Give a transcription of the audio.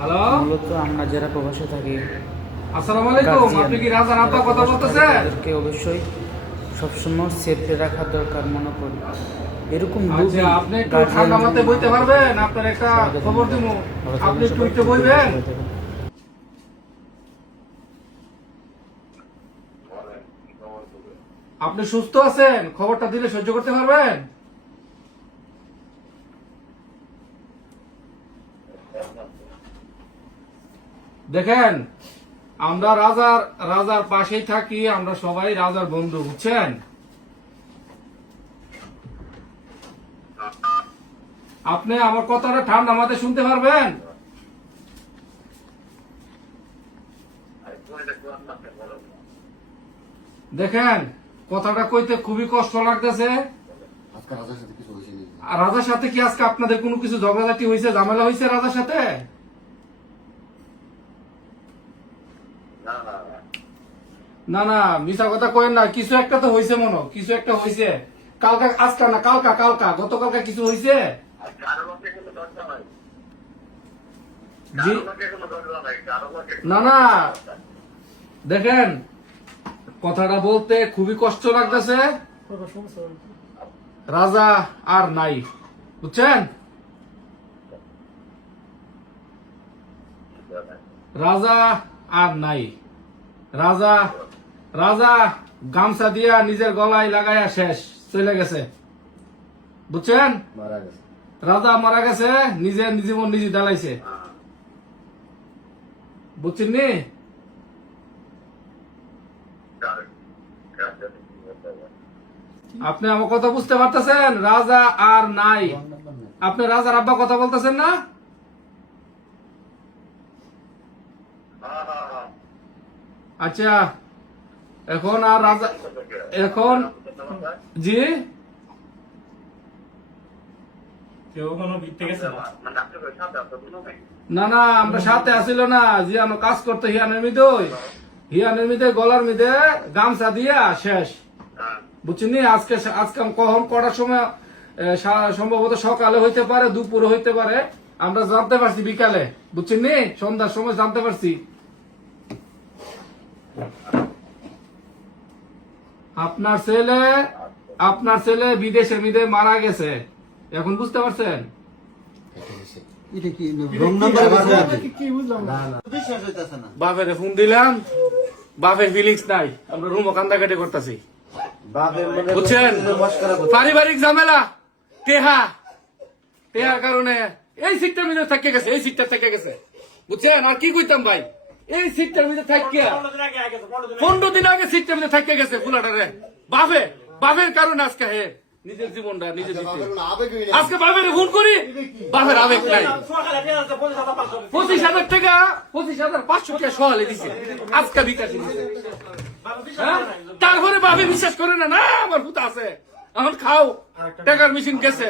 Hello, মূলত আমরা যারা প্রবাসে থাকি, আসসালামু আলাইকুম। আপনি কি রাজার আব্বা কথা বলতেছেন? তাদেরকে অবশ্যই সবসময় সেফটি রাখা দরকার মনে করি। এরকম আচ্ছা, আপনি একটু ঠান্ডা মাথায় বইতে পারবেন? আপনার একটা খবর দিব, আপনি একটু বইবেন। আপনি সুস্থ আছেন? খবরটা দিলে সহ্য করতে পারবেন? দেখেন, আমরা রাজার পাশেই থাকি, আমরা সবাই রাজার বন্ধু, বুঝছেন? আপনি আমার কথাটা ঠান্ডা মাথায় শুনতে পারবেন? দেখেন, কথাটা কইতে খুবই কষ্ট লাগতেছে। আর রাজার সাথে কি আজকে আপনাদের কোনো কিছু ঝগড়াঝাটি হয়েছে, ঝামেলা হয়েছে রাজার সাথে? না না, মিশা কথা কয়েন না। কিছু একটা তো হয়েছে, মনে কিছু একটা হয়েছে। কালকা, আজকা না, কালকা গতকালকা কিছু হয়েছে। জি না না, দেখেন, কথাটা বলতে খুবই কষ্ট লাগতেছে। রাজা আর নাই, বুঝছেন? রাজা আর নাই। রাজা রাজা গামছা দিয়া নিজের গলায় লাগাইয়া শেষ, চলে গেছে, বুঝছেন? রাজা মারা গেছে, নিজের জীবন নিজে দালাইছে, বুঝছেন নি? আপনি আমার কথা বুঝতে পারতেছেন? রাজা আর নাই। আপনি রাজার আব্বা কথা বলতেছেন না? আচ্ছা, এখন আর রাজা, এখন জি না না, আমরা সাথে আসিল না, জিয়ানো কাজ করতে হিয়ানের মিদে গলার মিদে গামছা দিয়া শেষ, বুঝছেন? আজকে আজকে কখন কটার সময়, সম্ভবত সকালে হইতে পারে, দুপুরে হইতে পারে, আমরা জানতে পারছি বিকালে, বুঝছেন? সন্ধ্যার সময় জানতে পারছি। আপনার ছেলে বিদেশের মিদে মারা গেছে, এখন বুঝতে পারছেন? বাপের ফোন দিলাম, বাপের ফিলিংস নাই, আমরা রুমও কান্দাকাটি করতেছি, বুঝছেন? পারিবারিক ঝামেলা, টেহার কারণে এই সিটটার মধ্যে থেকে গেছে, এই সিটটা থেকে গেছে, বুঝছেন? আর কি কইতাম ভাই, এই সিটটার মধ্যে থাকিয়া 15 দিন আগে সিটটার মধ্যে থেকে গেছে ফুলাটারে। বাপের কারণে আজকে হে নিজের জীবনটা নিজে দিতে, আজকে বাপের ফোন করি, বাপের আবেগ নাই। 25,000 টাকা, 25,500 টাকা সহালে দিছে, আজকে বিকাশে দিছে। তারপরে বাপে বিশ্বাস করে না, না আমার ভূত আছে, এখন খাও, টাকার মেশিন গেছে।